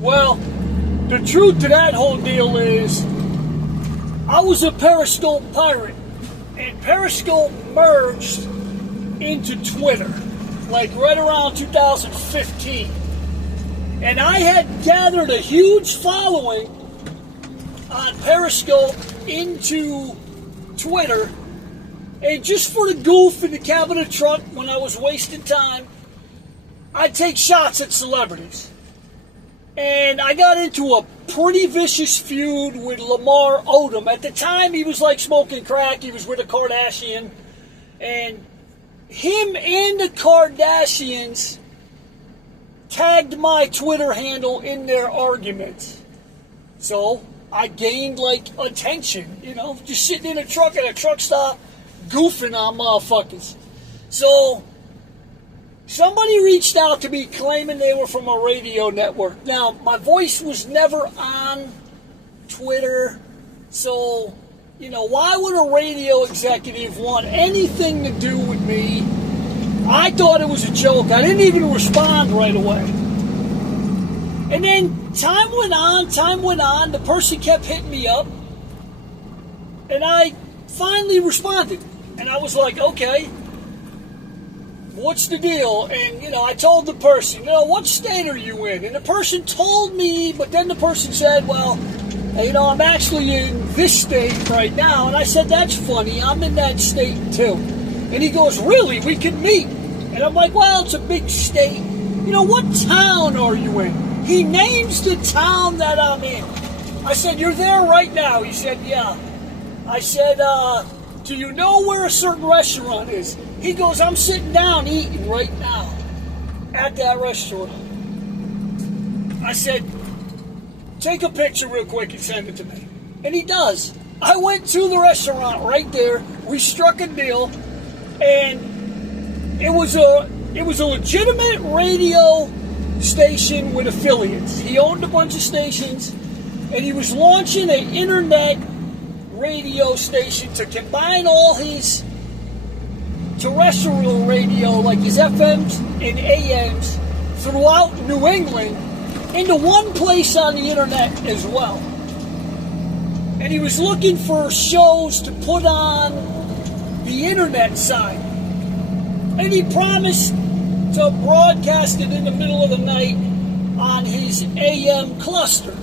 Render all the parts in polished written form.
Well, the truth to that whole deal is I was a Periscope pirate, and Periscope merged into Twitter, like right around 2015. And I had gathered a huge following on Periscope into Twitter, and just for the goof in the cab of the truck when I was wasting time, I'd take shots at celebrities. And I got into a pretty vicious feud with Lamar Odom. At the time, he was like smoking crack. He was with a Kardashian. And him and the Kardashians tagged my Twitter handle in their arguments. So I gained like attention, just sitting in a truck at a truck stop, goofing on motherfuckers. So somebody reached out to me claiming they were from a radio network. Now, my voice was never on Twitter, so, why would a radio executive want anything to do with me? I thought it was a joke. I didn't even respond right away. And then time went on, the person kept hitting me up, and I finally responded. And I was like, okay, what's the deal? And, I told the person, what state are you in? And the person told me, but then the person said, well, I'm actually in this state right now. And I said, that's funny. I'm in that state too. And he goes, really? We can meet. And I'm like, well, it's a big state. What town are you in? He names the town that I'm in. I said, you're there right now. He said, yeah. I said, do you know where a certain restaurant is? He goes, I'm sitting down eating right now at that restaurant. I said, take a picture real quick and send it to me. And he does. I went to the restaurant right there. We struck a deal, and it was a legitimate radio station with affiliates. He owned a bunch of stations, and he was launching an internet radio station to combine all his terrestrial radio, like his FMs and AMs, throughout New England into one place on the internet as well. And he was looking for shows to put on the internet side. And he promised to broadcast it in the middle of the night on his AM cluster.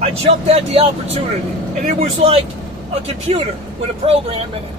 I jumped at the opportunity, and it was like a computer with a program in it.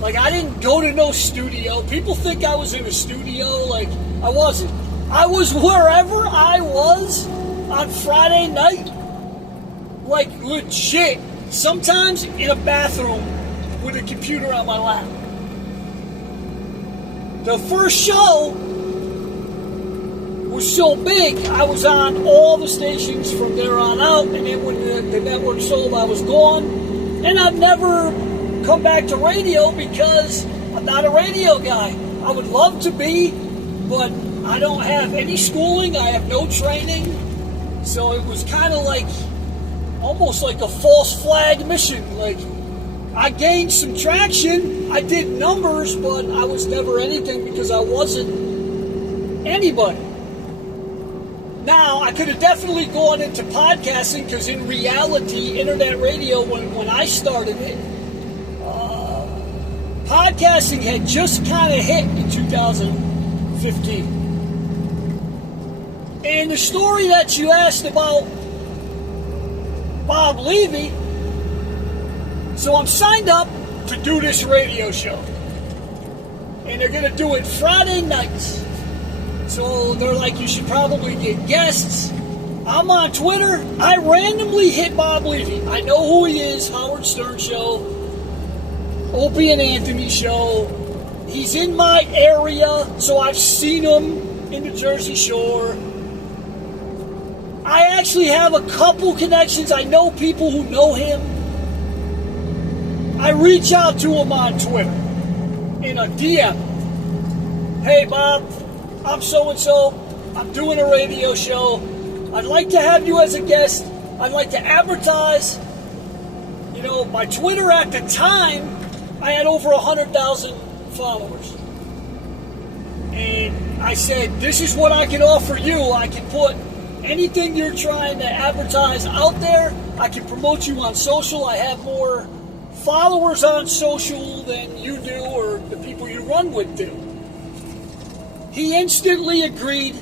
Like, I didn't go to no studio. People think I was in a studio. Like, I wasn't. I was wherever I was on Friday night. Like, legit. Sometimes in a bathroom with a computer on my lap. The first show was so big, I was on all the stations from there on out, and then when the network sold, I was gone. And I've never come back to radio because I'm not a radio guy. I would love to be, but I don't have any schooling, I have no training, so it was kind of like, almost like a false flag mission. Like, I gained some traction, I did numbers, but I was never anything because I wasn't anybody. Now, I could have definitely gone into podcasting because in reality, internet radio, when I started it, podcasting had just kind of hit in 2015. And the story that you asked about Bob Levy, so I'm signed up to do this radio show. And they're going to do it Friday nights. So they're like, you should probably get guests. I'm on Twitter. I randomly hit Bob Levy. I know who he is, Howard Stern Show, Opie and Anthony Show. He's in my area, so I've seen him in the Jersey Shore. I actually have a couple connections. I know people who know him. I reach out to him on Twitter in a DM. Hey, Bob, I'm so-and-so. I'm doing a radio show. I'd like to have you as a guest. I'd like to advertise. My Twitter at the time, I had over 100,000 followers. And I said, this is what I can offer you. I can put anything you're trying to advertise out there. I can promote you on social. I have more followers on social than you do or the people you run with do. He instantly agreed,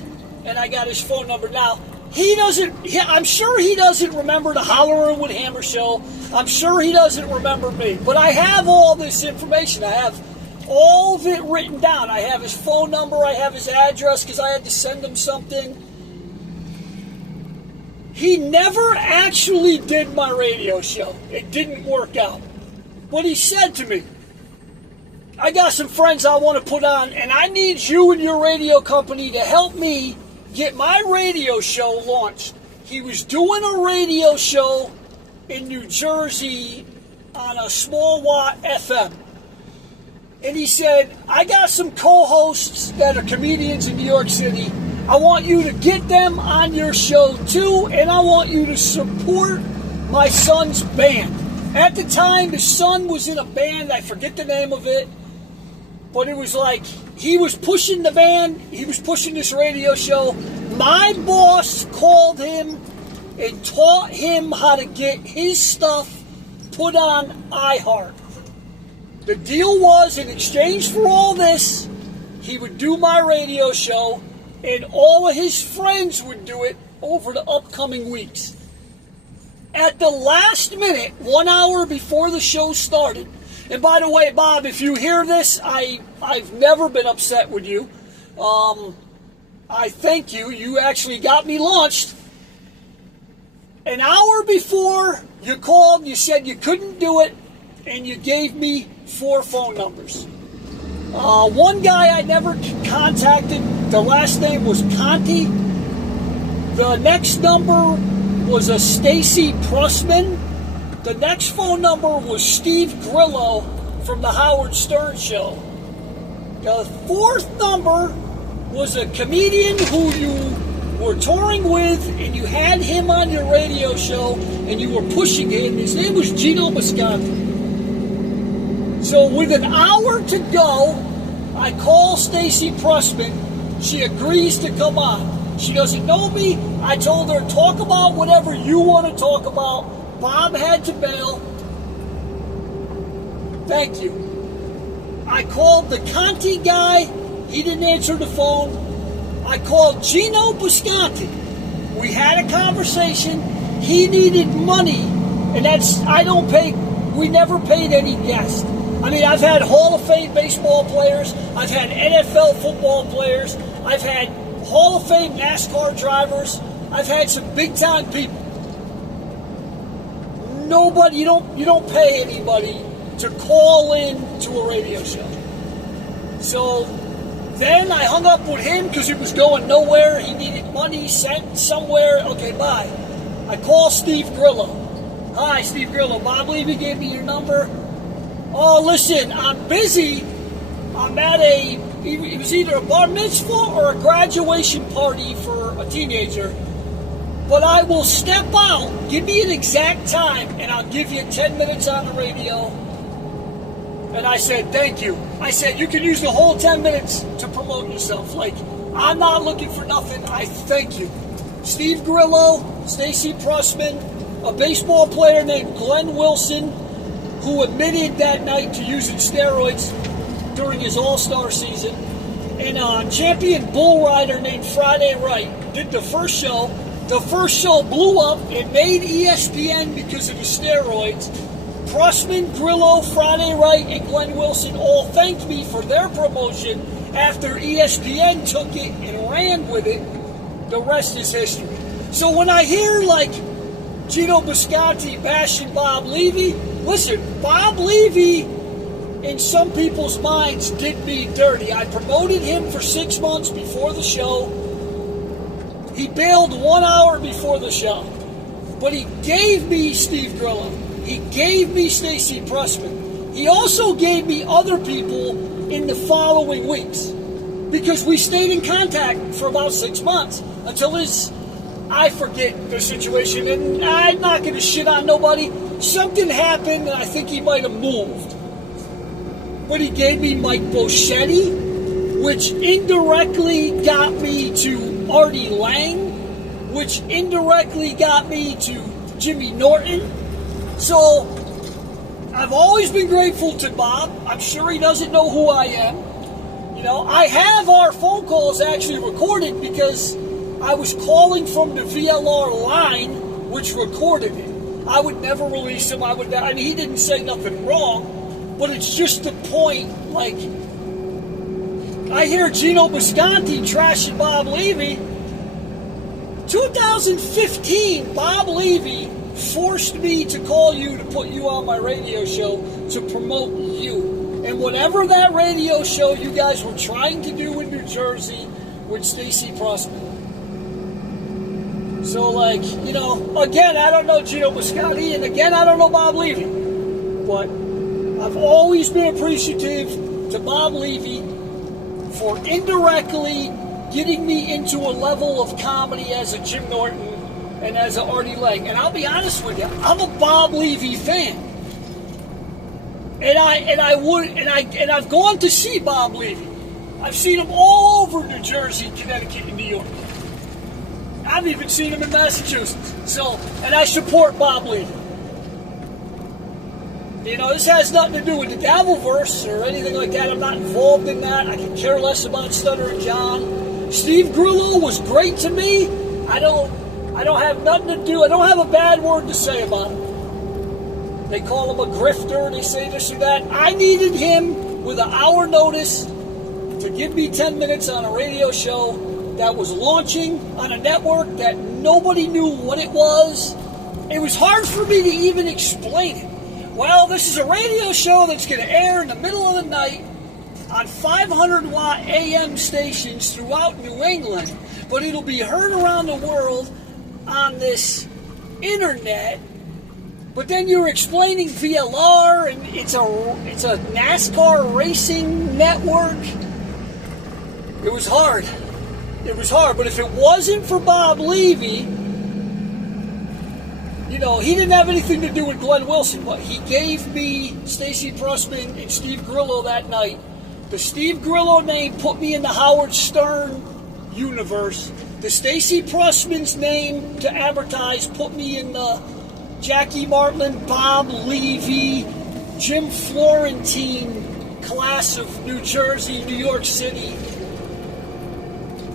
and I got his phone number. Now, I'm sure he doesn't remember the Hollering with Hammer show. I'm sure he doesn't remember me. But I have all this information. I have all of it written down. I have his phone number. I have his address because I had to send him something. He never actually did my radio show. It didn't work out. But he said to me, I got some friends I want to put on, and I need you and your radio company to help me get my radio show launched. He was doing a radio show in New Jersey on a small watt FM. And he said, I got some co-hosts that are comedians in New York City. I want you to get them on your show too, and I want you to support my son's band. At the time, his son was in a band, I forget the name of it, but it was like he was pushing the band, he was pushing this radio show. My boss called him and taught him how to get his stuff put on iHeart. The deal was, in exchange for all this, he would do my radio show, and all of his friends would do it over the upcoming weeks. At the last minute, 1 hour before the show started, and by the way, Bob, if you hear this, I've never been upset with you. I thank you. You actually got me launched. An hour before, you called, you said you couldn't do it, and you gave me 4 phone numbers. One guy I never contacted, the last name was Conti. The next number was a Stacy Prussman. The next phone number was Steve Grillo from the Howard Stern Show. The 4th number was a comedian who you were touring with, and you had him on your radio show, and you were pushing him. His name was Geno Bisconte. So with an hour to go, I call Stacy Prussman. She agrees to come on. She doesn't know me. I told her, talk about whatever you want to talk about. Bob had to bail. Thank you. I called the Conti guy. He didn't answer the phone. I called Geno Bisconte. We had a conversation. He needed money. And we never paid any guests. I mean, I've had Hall of Fame baseball players. I've had NFL football players. I've had Hall of Fame NASCAR drivers. I've had some big time people. Nobody, you don't pay anybody to call in to a radio show. So then I hung up with him because it was going nowhere. He needed money sent somewhere. Okay, bye. I call Steve Grillo. Hi, Steve Grillo. Bob Levy gave me your number. Oh, listen, I'm busy. I'm at it was either a bar mitzvah or a graduation party for a teenager. But I will step out. Give me an exact time, and I'll give you 10 minutes on the radio. And I said, thank you. I said, you can use the whole 10 minutes to promote yourself. Like, I'm not looking for nothing. I thank you. Steve Grillo, Stacy Prussman, a baseball player named Glenn Wilson, who admitted that night to using steroids during his All-Star season, and a champion bull rider named Friday Wright did the first show. The first show blew up. It made ESPN because of the steroids. Prussman, Grillo, Friday Wright, and Glenn Wilson all thanked me for their promotion after ESPN took it and ran with it. The rest is history. So when I hear, like, Geno Bisconte bashing Bob Levy, listen, Bob Levy, in some people's minds, did me dirty. I promoted him for 6 months before the show. He bailed 1 hour before the show. But he gave me Steve Grillo. He gave me Stacy Prussman. He also gave me other people in the following weeks. Because we stayed in contact for about 6 months until I forget the situation, and I'm not going to shit on nobody. Something happened, and I think he might have moved. But he gave me Mike Boschetti, which indirectly got me to Artie Lang, which indirectly got me to Jimmy Norton. So I've always been grateful to Bob. I'm sure he doesn't know who I am. You know, I have our phone calls actually recorded because I was calling from the VLR line, which recorded it. I would never release him. I mean, he didn't say nothing wrong, but it's just the point. Like, I hear Geno Bisconte trashing Bob Levy. 2015, Bob Levy forced me to call you to put you on my radio show to promote you. And whatever that radio show you guys were trying to do in New Jersey with Stacy Prussman. So, like, you know, again, I don't know Geno Bisconte, and again, I don't know Bob Levy. But I've always been appreciative to Bob Levy for indirectly getting me into a level of comedy as a Jim Norton and as an Artie Lang. And I'll be honest with you, I'm a Bob Levy fan. And I've gone to see Bob Levy. I've seen him all over New Jersey, Connecticut, and New York. I've even seen him in Massachusetts. So, and I support Bob Levy. You know, this has nothing to do with the Dabbleverse or anything like that. I'm not involved in that. I can care less about Stuttering John. Steve Grillo was great to me. I don't have nothing to do. I don't have a bad word to say about him. They call him a grifter. They say this or that. I needed him with an hour notice to give me 10 minutes on a radio show that was launching on a network that nobody knew what it was. It was hard for me to even explain it. Well, this is a radio show that's going to air in the middle of the night on 500-watt AM stations throughout New England, but it'll be heard around the world on this internet. But then you're explaining VLR, and it's a NASCAR racing network. It was hard. It was hard, but if it wasn't for Bob Levy, you know, he didn't have anything to do with Glenn Wilson, but he gave me Stacy Prussman and Steve Grillo that night. The Steve Grillo name put me in the Howard Stern universe. The Stacy Prussman's name to advertise put me in the Jackie Martlin, Bob Levy, Jim Florentine class of New Jersey, New York City.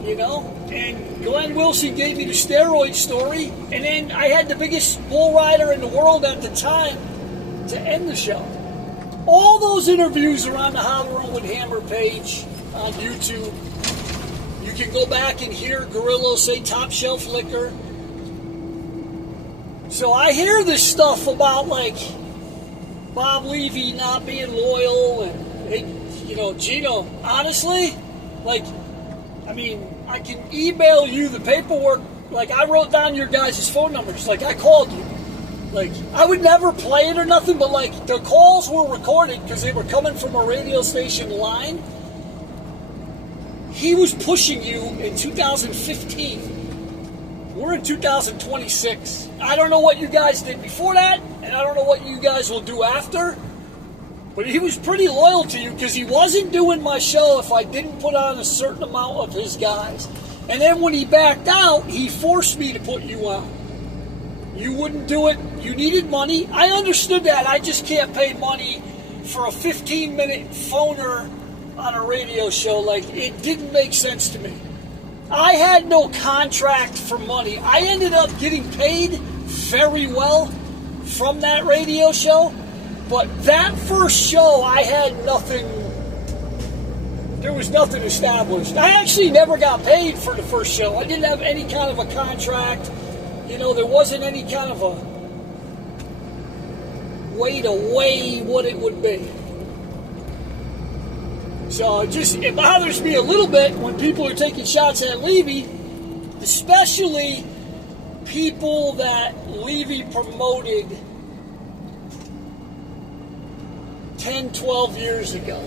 You know, and Glenn Wilson gave me the steroid story, and then I had the biggest bull rider in the world at the time to end the show. All those interviews are on the Hollering with Hammer page on YouTube. You can go back and hear Gorillo say top shelf liquor. So I hear this stuff about, like, Bob Levy not being loyal and, you know, Geno. Honestly, like, I mean, I can email you the paperwork. Like, I wrote down your guys' phone numbers. Like, I called you. Like, I would never play it or nothing, but, like, the calls were recorded because they were coming from a radio station line. He was pushing you in 2015. We're in 2026. I don't know what you guys did before that, and I don't know what you guys will do after. But he was pretty loyal to you because he wasn't doing my show if I didn't put on a certain amount of his guys. And then when he backed out, he forced me to put you on. You wouldn't do it. You needed money. I understood that. I just can't pay money for a 15-minute phoner on a radio show. Like, it didn't make sense to me. I had no contract for money. I ended up getting paid very well from that radio show. But that first show, I had nothing, there was nothing established. I actually never got paid for the first show. I didn't have any kind of a contract. You know, there wasn't any kind of a way to weigh what it would be. So it bothers me a little bit when people are taking shots at Levy, especially people that Levy promoted 10, 12 years ago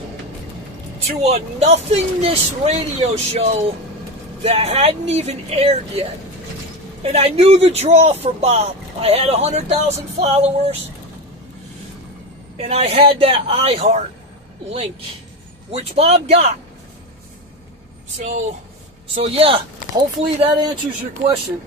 to a nothingness radio show that hadn't even aired yet. And I knew the draw for Bob. I had 100,000 followers, and I had that iHeart link, which Bob got. So yeah, hopefully that answers your question.